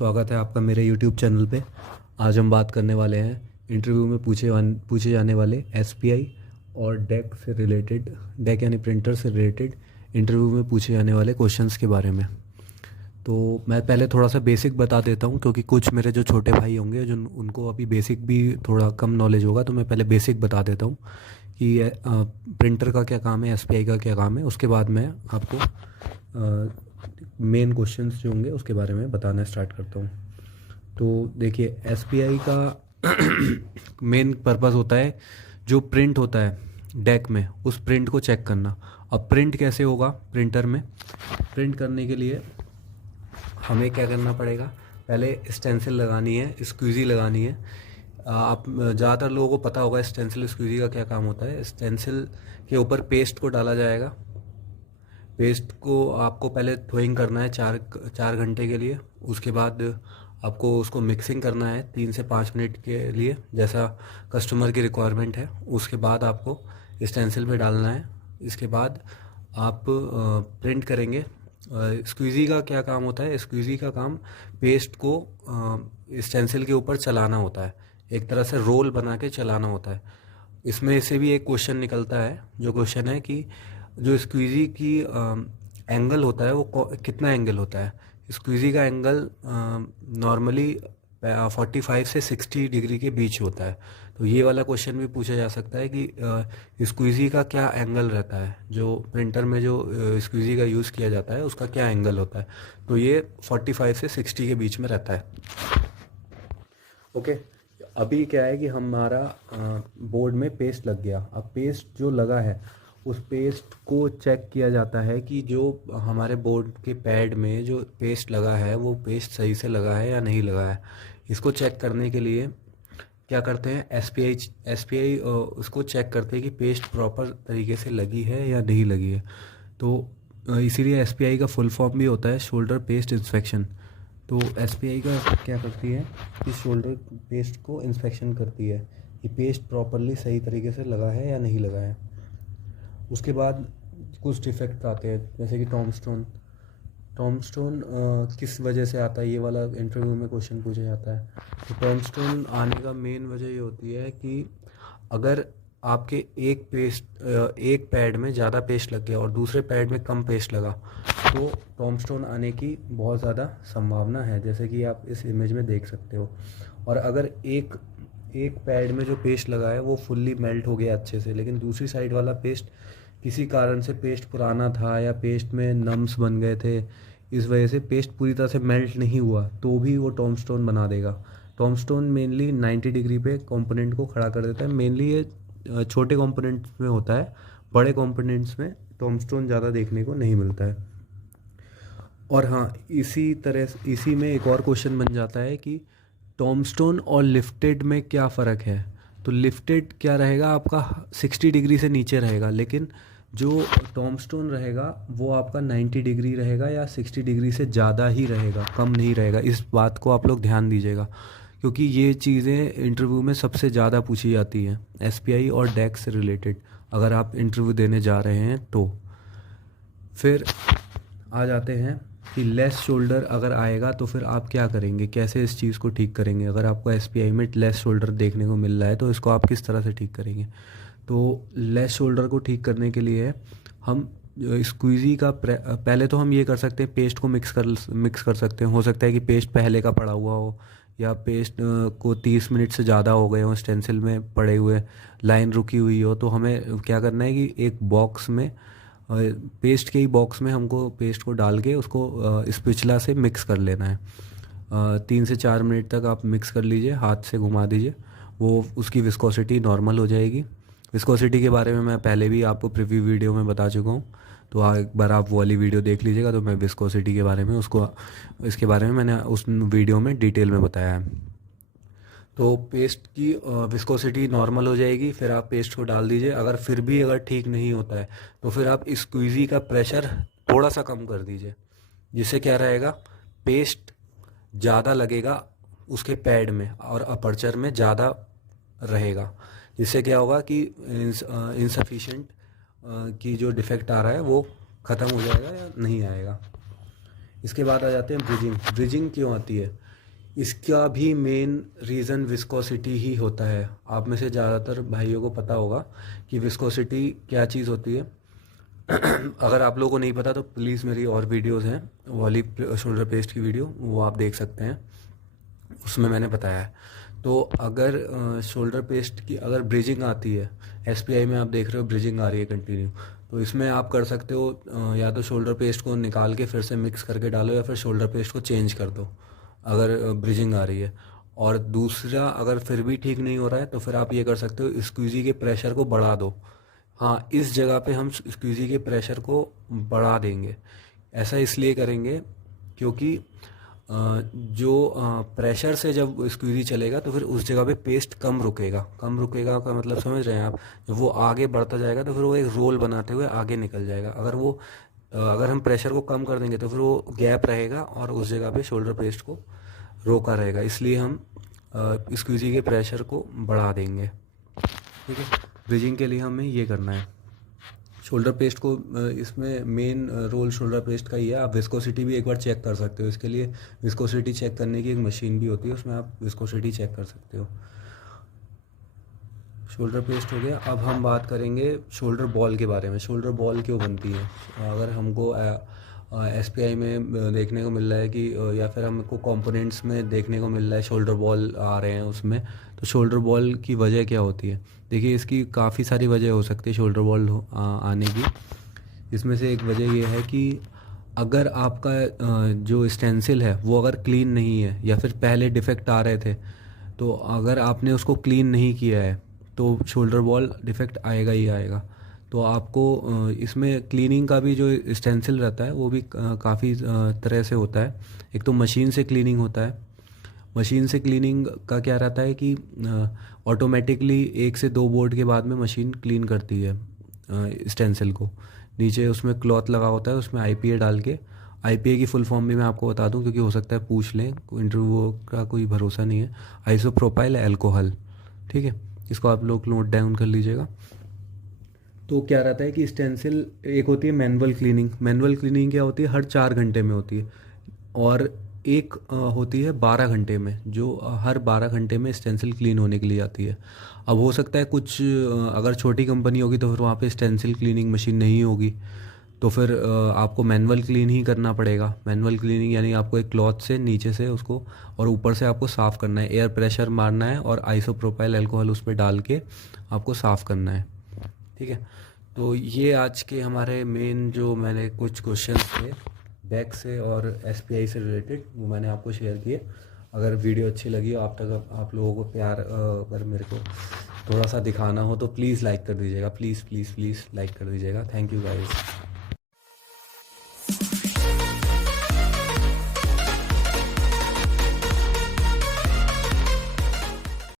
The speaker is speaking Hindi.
स्वागत है आपका मेरे YouTube चैनल पे। आज हम बात करने वाले हैं इंटरव्यू में पूछे जाने वाले SPI और डेक से रिलेटेड, डेक यानी प्रिंटर से रिलेटेड इंटरव्यू में पूछे जाने वाले क्वेश्चंस के बारे में। तो मैं पहले थोड़ा सा बेसिक बता देता हूँ, क्योंकि कुछ मेरे जो छोटे भाई होंगे जो उनको अभी बेसिक भी थोड़ा कम नॉलेज होगा, तो मैं पहले बेसिक बता देता हूँ कि प्रिंटर का क्या काम है, SPI का क्या काम है। उसके बाद मैं आपको मेन क्वेश्चंस जो होंगे उसके बारे में बताना स्टार्ट करता हूँ। तो देखिए, SPI का मेन पर्पस होता है जो प्रिंट होता है डेक में, उस प्रिंट को चेक करना। अब प्रिंट कैसे होगा प्रिंटर में? प्रिंट करने के लिए हमें क्या करना पड़ेगा? पहले स्टेंसिल लगानी है, स्क्वीज़ी लगानी है। आप ज़्यादातर लोगों को पता होगा स्टेंसिल स्क्वीज़ी का क्या काम होता है। स्टेंसिल के ऊपर पेस्ट को डाला जाएगा। पेस्ट को आपको पहले थ्रोइंग करना है चार घंटे के लिए। उसके बाद आपको उसको मिक्सिंग करना है 3 से 5 मिनट के लिए, जैसा कस्टमर की रिक्वायरमेंट है। उसके बाद आपको स्टेंसिल पे डालना है। इसके बाद आप प्रिंट करेंगे। स्क्वीज़ी का क्या काम होता है? स्क्वीज़ी का काम पेस्ट को स्टेंसिल के ऊपर चलाना होता है, एक तरह से रोल बना के चलाना होता है। इसमें से भी एक क्वेश्चन निकलता है, जो क्वेश्चन है कि जो स्क्वीज़ी की एंगल होता है वो कितना एंगल होता है। स्क्वीज़ी का एंगल नॉर्मली 45 से 60 डिग्री के बीच होता है। तो ये वाला क्वेश्चन भी पूछा जा सकता है कि स्क्वीज़ी का क्या एंगल रहता है, जो प्रिंटर में जो स्क्वीज़ी का यूज़ किया जाता है उसका क्या एंगल होता है। तो ये 45 से 60 के बीच में रहता है। ओके, अभी क्या है कि हमारा बोर्ड में पेस्ट लग गया। अब पेस्ट जो लगा है उस पेस्ट को चेक किया जाता है कि जो हमारे बोर्ड के पैड में जो पेस्ट लगा है वो पेस्ट सही से लगा है या नहीं लगा है। इसको चेक करने के लिए क्या करते हैं, एसपीआई उसको चेक करते हैं कि पेस्ट प्रॉपर तरीके से लगी है या नहीं लगी है। तो इसीलिए एसपीआई का फुल फॉर्म भी होता है शोल्डर पेस्ट इंस्पेक्शन। तो एसपीआई का क्या करती है कि शोल्डर पेस्ट को इंस्पेक्शन करती है कि पेस्ट प्रॉपरली सही तरीके से लगा है या नहीं लगा है। उसके बाद कुछ डिफेक्ट आते हैं, जैसे कि टॉमस्टोन किस वजह से आता है, ये वाला इंटरव्यू में क्वेश्चन पूछा जाता है। तो टॉमस्टोन आने का मेन वजह ये होती है कि अगर आपके एक पैड में ज़्यादा पेस्ट लग गया और दूसरे पैड में कम पेस्ट लगा, तो टॉमस्टोन आने की बहुत ज़्यादा संभावना है, जैसे कि आप इस इमेज में देख सकते हो। और अगर एक पैड में जो पेस्ट लगा है वो फुल्ली मेल्ट हो गया अच्छे से, लेकिन दूसरी साइड वाला पेस्ट किसी कारण से पेस्ट पुराना था या पेस्ट में नम्स बन गए थे, इस वजह से पेस्ट पूरी तरह से मेल्ट नहीं हुआ, तो भी वो टॉमस्टोन बना देगा। टॉमस्टोन मेनली 90 डिग्री पे कंपोनेंट को खड़ा कर देता है। मेनली ये छोटे कंपोनेंट्स में होता है, बड़े कंपोनेंट्स में टॉमस्टोन ज़्यादा देखने को नहीं मिलता है। और हाँ, इसी में एक और क्वेश्चन बन जाता है कि टॉमस्टोन और लिफ्टेड में क्या फ़र्क है। तो लिफ्टेड क्या रहेगा, आपका 60 डिग्री से नीचे रहेगा, लेकिन जो टॉमस्टोन रहेगा वो आपका 90 डिग्री रहेगा या 60 डिग्री से ज़्यादा ही रहेगा, कम नहीं रहेगा। इस बात को आप लोग ध्यान दीजिएगा, क्योंकि ये चीज़ें इंटरव्यू में सबसे ज़्यादा पूछी जाती हैं एसपीआई और डेक से रिलेटेड, अगर आप इंटरव्यू देने जा रहे हैं तो। फिर आ जाते हैं कि लेस शोल्डर अगर आएगा तो फिर आप क्या करेंगे, कैसे इस चीज़ को ठीक करेंगे। अगर आपको एसपीआई में लेस शोल्डर देखने को मिल रहा है तो इसको आप किस तरह से ठीक करेंगे। तो लेस शोल्डर को ठीक करने के लिए हम स्क्वीज़ी का पहले तो हम ये कर सकते हैं, पेस्ट को मिक्स कर सकते हैं। हो सकता है कि पेस्ट पहले का पड़ा हुआ हो, या पेस्ट को 30 मिनट से ज़्यादा हो गए हो स्टेंसिल में पड़े हुए, लाइन रुकी हुई हो। तो हमें क्या करना है कि एक बॉक्स में, पेस्ट के ही बॉक्स में हमको पेस्ट को डाल के उसको स्पैचुला से मिक्स कर लेना है। 3 से 4 मिनट तक आप मिक्स कर लीजिए, हाथ से घुमा दीजिए, वो उसकी विस्कोसिटी नॉर्मल हो जाएगी। विस्कोसिटी के बारे में मैं पहले भी आपको प्रीव्यू वीडियो में बता चुका हूँ, तो एक बार आप वो वाली वीडियो देख लीजिएगा। तो मैं विस्कोसिटी के बारे में इसके बारे में मैंने उस वीडियो में डिटेल में बताया है। तो पेस्ट की विस्कोसिटी नॉर्मल हो जाएगी, फिर आप पेस्ट को डाल दीजिए। अगर ठीक नहीं होता है तो फिर आप स्क्वीज़ी का प्रेशर थोड़ा सा कम कर दीजिए, जिससे क्या रहेगा, पेस्ट ज़्यादा लगेगा उसके पैड में और अपर्चर में ज़्यादा रहेगा, जिससे क्या होगा कि इनसफिशिएंट की जो डिफेक्ट आ रहा है वो ख़त्म हो जाएगा या नहीं आएगा। इसके बाद आ जाते हैं ब्रिजिंग। ब्रिजिंग क्यों आती है? इसका भी मेन रीज़न विस्कोसिटी ही होता है। आप में से ज़्यादातर भाइयों को पता होगा कि विस्कोसिटी क्या चीज़ होती है। अगर आप लोगों को नहीं पता तो प्लीज़ मेरी और वीडियोस हैं, वो वाली शोल्डर पेस्ट की वीडियो, वो आप देख सकते हैं, उसमें मैंने बताया है। तो अगर शोल्डर पेस्ट की अगर ब्रिजिंग आती है, एसपीआई में आप देख रहे हो ब्रिजिंग आ रही है कंटिन्यू, तो इसमें आप कर सकते हो या तो शोल्डर पेस्ट को निकाल के फिर से मिक्स करके डालो, या फिर शोल्डर पेस्ट को चेंज कर दो अगर ब्रिजिंग आ रही है। और दूसरा, अगर फिर भी ठीक नहीं हो रहा है तो फिर आप ये कर सकते हो, स्क्वीजी के प्रेशर को बढ़ा दो। हाँ, इस जगह पे हम स्क्वीजी के प्रेशर को बढ़ा देंगे। ऐसा इसलिए करेंगे क्योंकि जो प्रेशर से जब स्क्वीजी चलेगा तो फिर उस जगह पे पेस्ट कम रुकेगा। कम रुकेगा का मतलब समझ रहे हैं आप? जब वो आगे बढ़ता जाएगा तो फिर वो एक रोल बनाते हुए आगे निकल जाएगा। अगर हम प्रेशर को कम कर देंगे तो फिर वो गैप रहेगा और उस जगह पे शोल्डर पेस्ट को रोका रहेगा। इसलिए हम स्क्वीजी के प्रेशर को बढ़ा देंगे। ठीक है, ब्रिजिंग के लिए हमें ये करना है। शोल्डर पेस्ट को इसमें मेन रोल शोल्डर पेस्ट का ही है। आप विस्कोसिटी भी एक बार चेक कर सकते हो। इसके लिए विस्कोसिटी चेक करने की एक मशीन भी होती है, उसमें आप विस्कोसिटी चेक कर सकते हो। शोल्डर पेस्ट हो गया। अब हम बात करेंगे शोल्डर बॉल के बारे में। शोल्डर बॉल क्यों बनती है? अगर हमको एसपीआई में देखने को मिल रहा है कि या फिर हमको कंपोनेंट्स में देखने को मिल रहा है शोल्डर बॉल आ रहे हैं उसमें, तो शोल्डर बॉल की वजह क्या होती है? देखिए, इसकी काफ़ी सारी वजह हो सकती है शोल्डर बॉल आने की। इसमें से एक वजह ये है कि अगर आपका जो स्टेंसिल है वो अगर क्लीन नहीं है, या फिर पहले डिफेक्ट आ रहे थे, तो अगर आपने उसको क्लीन नहीं किया है तो शोल्डर बॉल डिफेक्ट आएगा ही आएगा। तो आपको इसमें क्लीनिंग का भी जो स्टेंसिल रहता है वो भी काफ़ी तरह से होता है। एक तो मशीन से क्लीनिंग होता है। मशीन से क्लीनिंग का क्या रहता है कि ऑटोमेटिकली 1 से 2 बोर्ड के बाद में मशीन क्लीन करती है स्टेंसिल को। नीचे उसमें क्लॉथ लगा होता है, उसमें आईपीए डाल के। आईपीए की फुल फॉर्म भी मैं आपको बता दूं, क्योंकि हो सकता है पूछ लें, इंटरव्यू का कोई भरोसा नहीं है। आइसोप्रोपाइल अल्कोहल, ठीक है, इसको आप लोग नोट डाउन कर लीजिएगा। तो क्या रहता है कि स्टेंसिल, एक होती है मैनुअल क्लीनिंग। मैनुअल क्लीनिंग क्या होती है? हर 4 घंटे में होती है। और एक होती है 12 घंटे में, जो हर 12 घंटे में स्टेंसिल क्लीन होने के लिए आती है। अब हो सकता है कुछ अगर छोटी कंपनी होगी तो फिर वहाँ पे स्टेंसिल क्लीनिंग मशीन नहीं होगी, तो फिर आपको मैनुअल क्लीन ही करना पड़ेगा। मैनुअल क्लीनिंग यानी आपको एक क्लॉथ से नीचे से उसको और ऊपर से आपको साफ़ करना है, एयर प्रेशर मारना है और आइसोप्रोपाइल अल्कोहल उस पर डाल के आपको साफ़ करना है। ठीक है, तो ये आज के हमारे मेन जो मैंने कुछ क्वेश्चंस थे बैक से और एसपीआई से रिलेटेड, वो मैंने आपको शेयर किए। अगर वीडियो अच्छी लगी हो, आप लोगों को प्यार अगर मेरे को थोड़ा सा दिखाना हो तो प्लीज़ लाइक कर दीजिएगा। प्लीज़ प्लीज़ प्लीज़ लाइक कर दीजिएगा। Thank you guys.